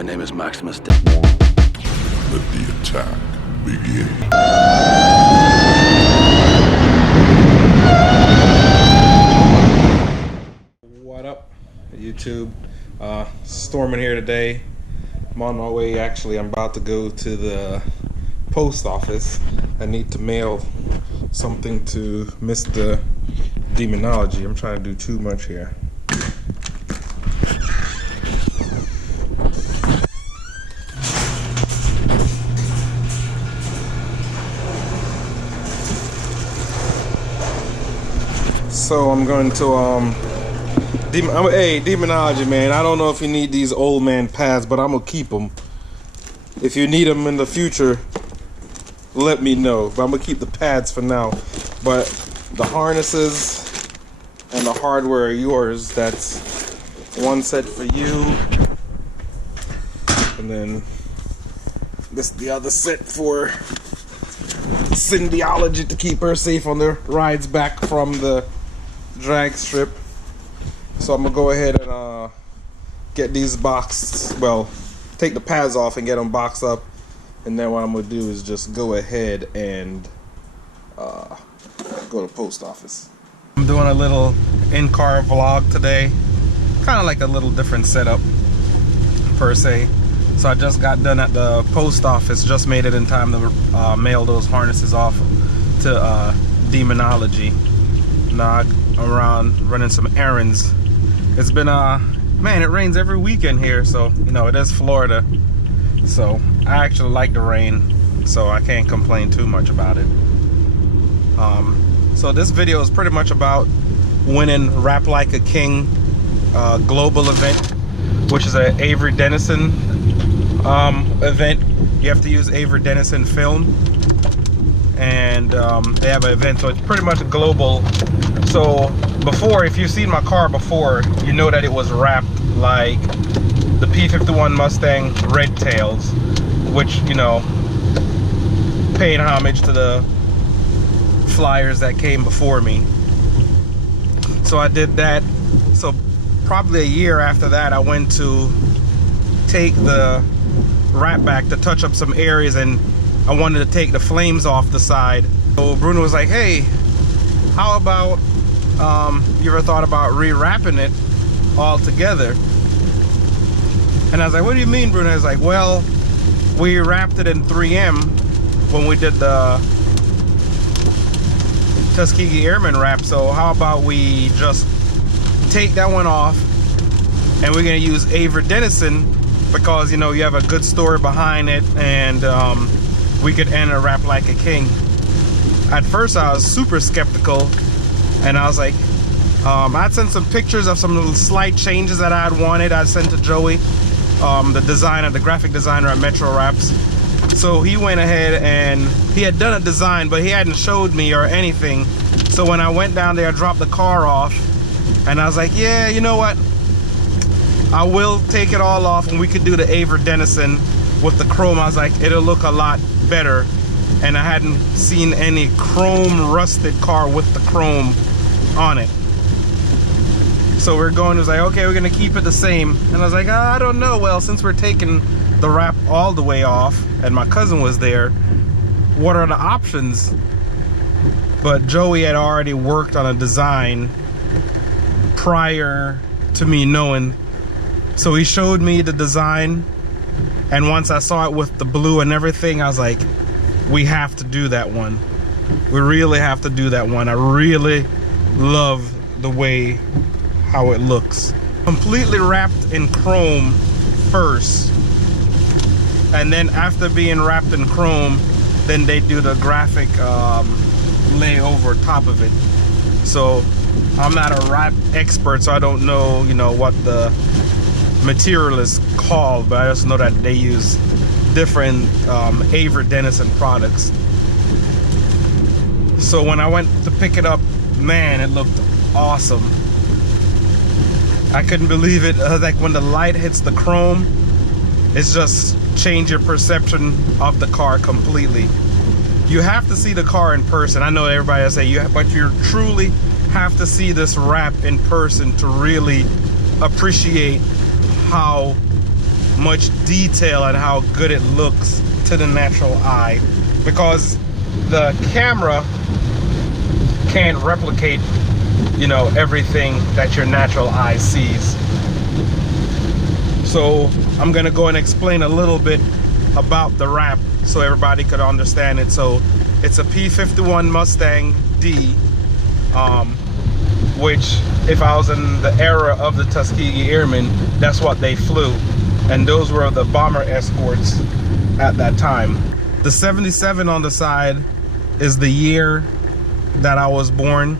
My name is Maximus. Let the attack begin. What up, YouTube? Storming here today. I'm on my way. Actually, I'm about to go to the post office. I need to mail something to Mr. Demonology. I'm trying to do too much here. So I'm going to hey, Demonology, man, I don't know if you need these old man pads, but I'm gonna keep them. If you need them in the future, let me know. But I'm gonna keep the pads for now. But the harnesses and the hardware are yours. That's one set for you, and then this the other set for Cindyology to keep her safe on the rides back from the drag strip. So I'm gonna go ahead and get these boxed, well, take the pads off and get them boxed up, and then what I'm gonna do is just go ahead and go to the post office. I'm doing a little in-car vlog today, kind of like a little different setup per se. So I just got done at the post office, just made it in time to mail those harnesses off to Demonology. Now I'm around running some errands. It's been man, it rains every weekend here, so you know it is Florida, so I actually like the rain, so I can't complain too much about it. So this video is pretty much about winning Rap Like a King global event, which is an Avery Dennison event. You have to use Avery Dennison film, and they have an event, so it's pretty much a global. So before, if you've seen my car before, you know that it was wrapped like the P51 Mustang Red Tails, which, you know, paying homage to the flyers that came before me. So I did that. So probably a year after that, I went to take the wrap back to touch up some areas, and I wanted to take the flames off the side. So Bruno was like, hey, how about you ever thought about rewrapping it all together? And I was like, what do you mean, Bruno? I was like, well, we wrapped it in 3M when we did the Tuskegee Airman wrap, so how about we just take that one off, and we're gonna use Avery Dennison because, you know, you have a good story behind it, and we could end a Rap Like a King. At first I was super skeptical, and I was like, I'd sent some pictures of some little slight changes that I'd wanted. I'd sent to Joey, the designer, the graphic designer at MetroWrapz. So he went ahead and he had done a design, but he hadn't showed me or anything. So when I went down there, I dropped the car off, and I was like, yeah, you know what? I will take it all off, and we could do the Avery Dennison with the chrome. I was like, it'll look a lot better. And I hadn't seen any chrome rusted car with the chrome on it. So we're going, it was like, okay, we're gonna keep it the same. And I was like, I don't know, well, since we're taking the wrap all the way off, and my cousin was there, what are the options? But Joey had already worked on a design prior to me knowing. So he showed me the design, and once I saw it with the blue and everything, I was like, we have to do that one. We really have to do that one. I really love the way how it looks. Completely wrapped in chrome first, and then after being wrapped in chrome, then they do the graphic lay over top of it. So I'm not a wrap expert, so I don't know, you know, what the material is called, but I just know that they use different Avery Dennison products. So when I went to pick it up, man, it looked awesome. I couldn't believe it. Like when the light hits the chrome, it's just changed your perception of the car completely. You have to see the car in person. I know everybody will say but you truly have to see this wrap in person to really appreciate how much detail and how good it looks to the natural eye, because the camera can't replicate, you know, everything that your natural eye sees. So I'm gonna go and explain a little bit about the wrap so everybody could understand it. So it's a P51 Mustang D, which if I was in the era of the Tuskegee Airmen, that's what they flew. And those were the bomber escorts at that time. The 77 on the side is the year that I was born.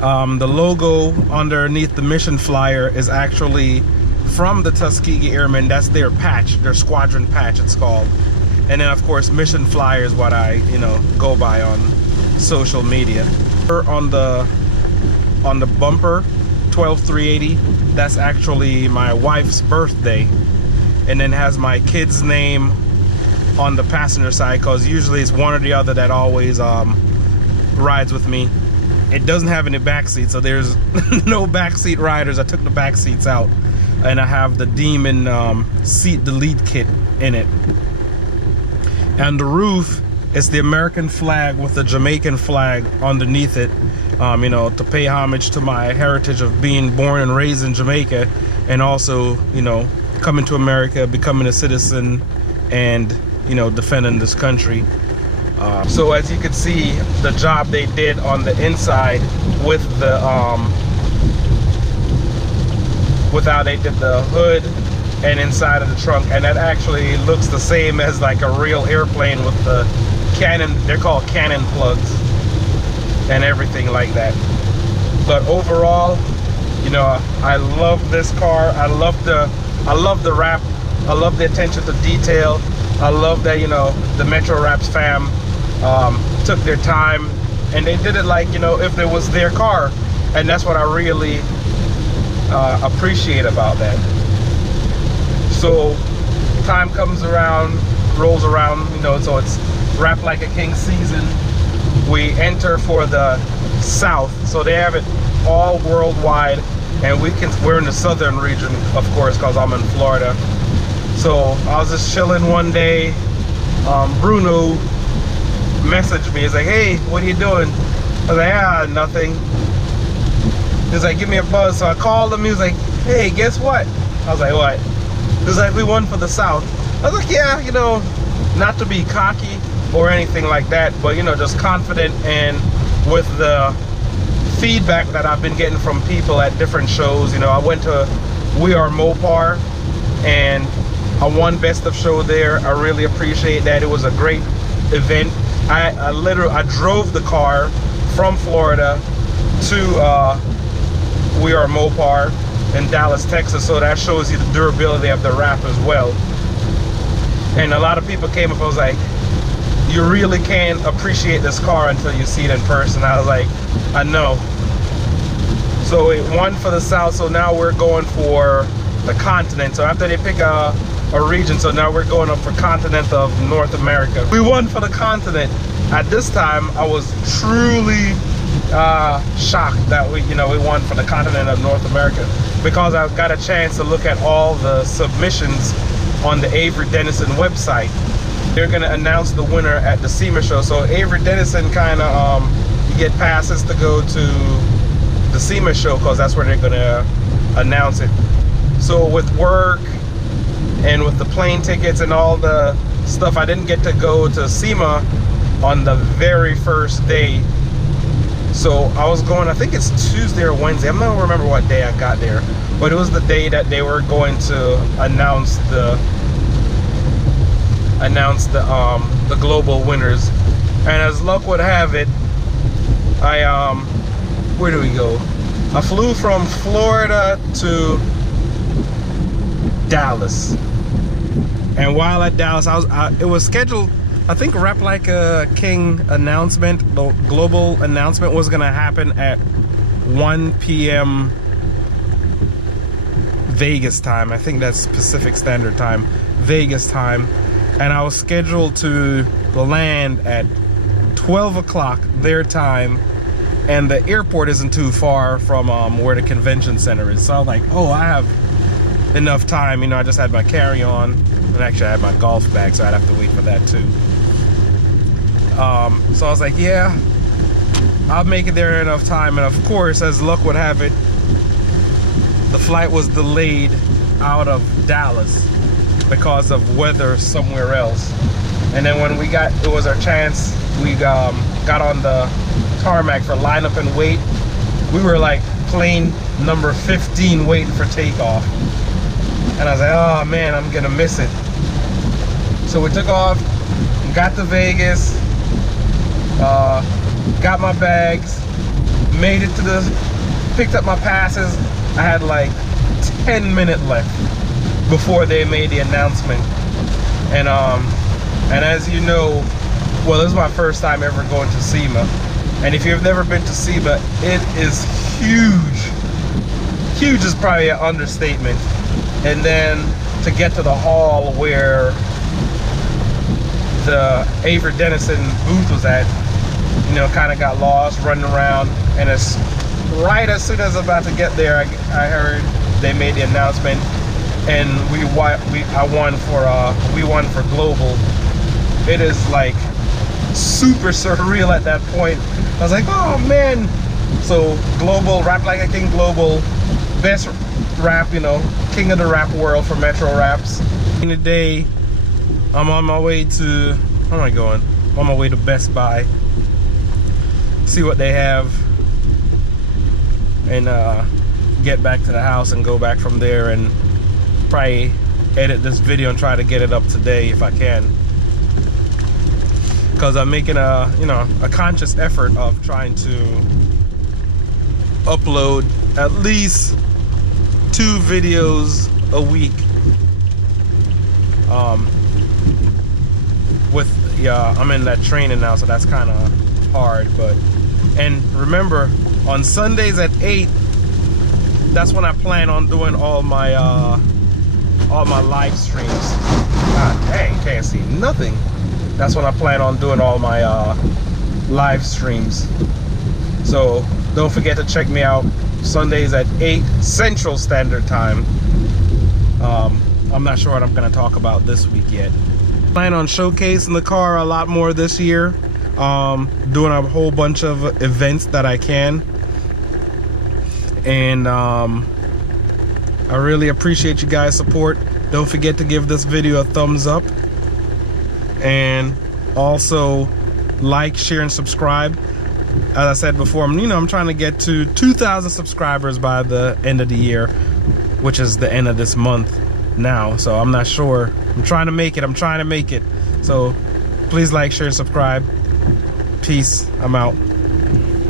The logo underneath the mission flyer is actually from the Tuskegee Airmen. That's their patch, their squadron patch it's called. And then of course mission flyer is what I, you know, go by on social media. On the bumper 12380, that's actually my wife's birthday, and then has my kid's name on the passenger side, because usually it's one or the other that always rides with me. It doesn't have any backseat, so there's no backseat riders. I took the back seats out, and I have the Demon seat delete kit in it. And the roof is the American flag with the Jamaican flag underneath it, you know, to pay homage to my heritage of being born and raised in Jamaica, and also, you know, coming to America, becoming a citizen, and, you know, defending this country. So as you can see, the job they did on the inside with the with how they did the hood and inside of the trunk, and that actually looks the same as like a real airplane with the cannon. They're called cannon plugs and everything like that. But overall, you know, I love this car. I love the wrap. I love the attention to detail. I love that, you know, the MetroWrapz fam took their time, and they did it like, you know, if it was their car. And that's what I really appreciate about that. So time comes around, rolls around, you know, so it's wrap like a king season. We enter for the South, so they have it all worldwide, and we're in the southern region, of course, because I'm in Florida. So I was just chilling one day. Bruno messaged me. He's like, "Hey, what are you doing?" I was like, "Ah, nothing." He's like, "Give me a buzz." So I called him. He was like, "Hey, guess what?" I was like, "What?" He was like, "We won for the South." I was like, "Yeah, you know, not to be cocky or anything like that, but, you know, just confident, and with the feedback that I've been getting from people at different shows. You know, I went to We Are Mopar, and I won Best of Show there. I really appreciate that. It was a great event. I drove the car from Florida to We Are Mopar in Dallas, Texas, so that shows you the durability of the wrap as well. And a lot of people came up and was like, "You really can't appreciate this car until you see it in person." I was like, "I know." So it won for the South, so now we're going for the continent. So after they pick a region, so now we're going up for continent of North America. We won for the continent. At this time, I was truly shocked that we won for the continent of North America, because I got a chance to look at all the submissions on the Avery Dennison website. They're gonna announce the winner at the SEMA show. So Avery Dennison kind of you get passes to go to the SEMA show, because that's where they're gonna announce it. So with work and with the plane tickets and all the stuff, I didn't get to go to SEMA on the very first day. So I was going, I think it's Tuesday or Wednesday, I don't remember what day I got there, but it was the day that they were going to announce the global winners. And as luck would have it, where do we go? I flew from Florida to Dallas, and while at Dallas, it was scheduled, I think, Wrap Like a King announcement, the global announcement was gonna happen at 1 p.m. Vegas time. I think that's Pacific Standard Time, Vegas time. And I was scheduled to land at 12 o'clock their time, and the airport isn't too far from where the convention center is. So I was like, oh, I have enough time. You know, I just had my carry-on, and actually I had my golf bag, so I'd have to wait for that too. So I was like, yeah, I'll make it there in enough time. And of course, as luck would have it, the flight was delayed out of Dallas because of weather somewhere else. And then when it was our chance, we got on the tarmac for lineup and wait. We were like plane number 15 waiting for takeoff. And I was like, oh man, I'm gonna miss it. So we took off, got to Vegas, got my bags, made it picked up my passes. I had like 10 minutes left before they made the announcement. And as you know, well, this is my first time ever going to SEMA. And if you've never been to SEMA, it is huge. Huge is probably an understatement. And then to get to the hall where the Avery Dennison booth was at, you know, kind of got lost running around. And it's right as soon as I was about to get there, I heard they made the announcement, and we won for global. It is like super surreal at that point. I was like, oh man. So global, rap like a king, global, best rap, you know, king of the rap world for MetroWrapz. Today I'm on my way to, where am I going? I'm on my way to Best Buy, see what they have, and get back to the house and go back from there, and probably edit this video and try to get it up today if I can, because I'm making a conscious effort of trying to upload at least 2 videos a week. I'm in that training now, so that's kind of hard. And remember, on Sundays at 8, that's when I plan on doing all my live streams. God dang, can't see nothing. That's when I plan on doing all my live streams. So don't forget to check me out Sundays at 8 Central Standard Time. I'm not sure what I'm going to talk about this week yet. Plan on showcasing the car a lot more this year. Doing a whole bunch of events that I can. And I really appreciate you guys' support. Don't forget to give this video a thumbs up, and also like, share, and subscribe. As I said before, I'm trying to get to 2,000 subscribers by the end of the year, which is the end of this month now. So I'm not sure. I'm trying to make it. So please like, share, and subscribe. Peace. I'm out.